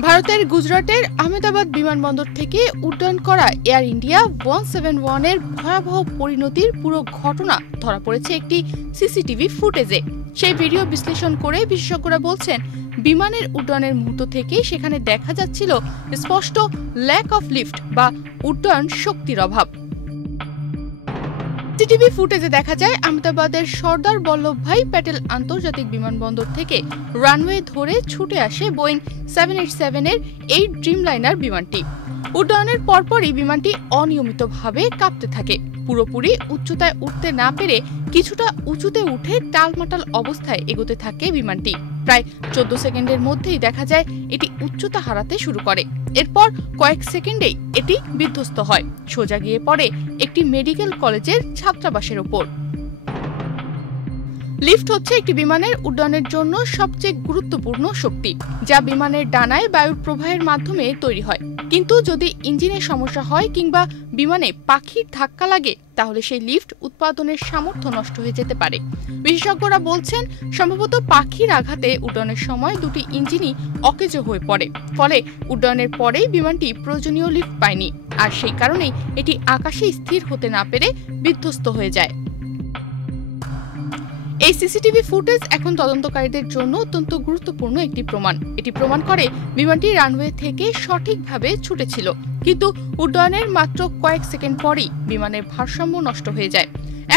ভারতের গুজরাটের আহমেদাবাদ বিমানবন্দর থেকে উড্ডয়ন করা এয়ার ইন্ডিয়া 171 এর ভয়াবহ পরিণতির পুরো ঘটনা ধরা পড়েছে একটি সিসিটিভি ফুটেজে। সেই ভিডিও বিশ্লেষণ করে বিশেষজ্ঞরা বলছেন, বিমানের উড্ডয়নের মুহূর্ত থেকেই সেখানে দেখা যাচ্ছিল স্পষ্ট ল্যাক অফ লিফট বা উড্ডয়ন শক্তির অভাব। সিসিটিভি ফুটেজে দেখা যায় আহমেদাবাদের সর্দার বল্লভভাই প্যাটেল আন্তর্জাতিক বিমানবন্দর থেকে রানওয়ে ধরে ছুটে আসে বোয়িং 787 এর 8 ড্রিমলাইনার বিমানটি। উড্ডয়নের পরপরই বিমানটি অনিয়মিতভাবে কাঁপতে থাকে। পুরোপুরি উচ্চতায় উঠতে না পেরে কিছুটা উঁচুতে উঠে টালমাটাল অবস্থায় এগোতে থাকে বিমানটি। প্রায় 14 সেকেন্ডের মধ্যেই দেখা যায় এটি উচ্চতা হারাতে শুরু করে। এরপর কয়েক সেকেন্ডেই এটি বিধ্বস্ত হয়, সোজা গিয়ে পড়ে একটি মেডিকেল কলেজের ছাত্রাবাসের ওপর। লিফট হচ্ছে একটি বিমানের উড্ডয়নের জন্য সবচেয়ে গুরুত্বপূর্ণ শক্তি, যা বিমানের ডানায় বায়ুর প্রবাহের মাধ্যমে তৈরি হয়। কিন্তু যদি ইঞ্জিনের সমস্যা হয় কিংবা বিমানে পাখির ধাক্কা লাগে, তাহলে সেই লিফট উৎপাদনের সামর্থ্য নষ্ট হয়ে যেতে পারে। বিশেষজ্ঞরা বলছেন, সম্ভবত পাখির আঘাতে উড্ডয়নের সময় দুটি ইঞ্জিনই অকেজো হয়ে পড়ে। ফলে উড্ডয়নের পরেই বিমানটি প্রয়োজনীয় লিফট পায়নি, আর সেই কারণেই এটি আকাশে স্থির হতে না পেরে বিধ্বস্ত হয়ে যায়। এই সিসিটিভি ফুটেজ এখন তদন্তকারীদের জন্য অত্যন্ত গুরুত্বপূর্ণ একটি প্রমাণ। এটি প্রমাণ করে বিমানটি রানওয়ে থেকে সঠিকভাবে ছুটেছিল, কিন্তু উড্ডয়নের মাত্র কয়েক সেকেন্ড পরই বিমানের ভারসাম্য নষ্ট হয়ে যায়।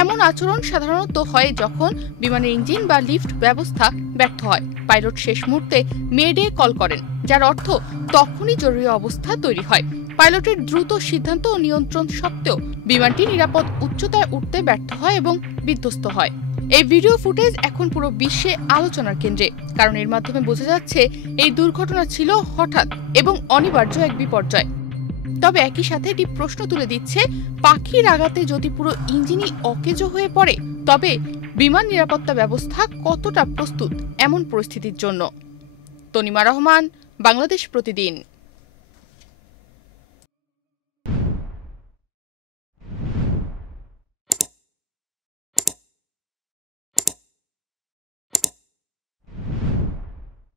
এমন আচরণ সাধারণত হয় যখন বিমানের ইঞ্জিন বা লিফট ব্যবস্থা ব্যর্থ হয়। পাইলট শেষ মুহূর্তে মেডে কল করেন, যার অর্থ তখনই জরুরি অবস্থা তৈরি হয়। পাইলটের দ্রুত সিদ্ধান্ত ও নিয়ন্ত্রণ সত্ত্বেও বিমানটি নিরাপদ উচ্চতায় উঠতে ব্যর্থ হয় এবং বিধ্বস্ত হয়। এই ভিডিও ফুটেজ এখন পুরো বিশ্বে আলোচনার কেন্দ্রে, কারণ এর মাধ্যমে বোঝা যাচ্ছে এই দুর্ঘটনা ছিল হঠাৎ এবং অনিবার্য এক বিপর্যয়। তবে একই সাথে এটি প্রশ্ন তুলে দিচ্ছে, পাখির আঘাতে যদি পুরো ইঞ্জিনই অকেজো হয়ে পড়ে, তবে বিমান নিরাপত্তা ব্যবস্থা কতটা প্রস্তুত এমন পরিস্থিতির জন্য। তনিমা রহমান, বাংলাদেশ প্রতিদিন।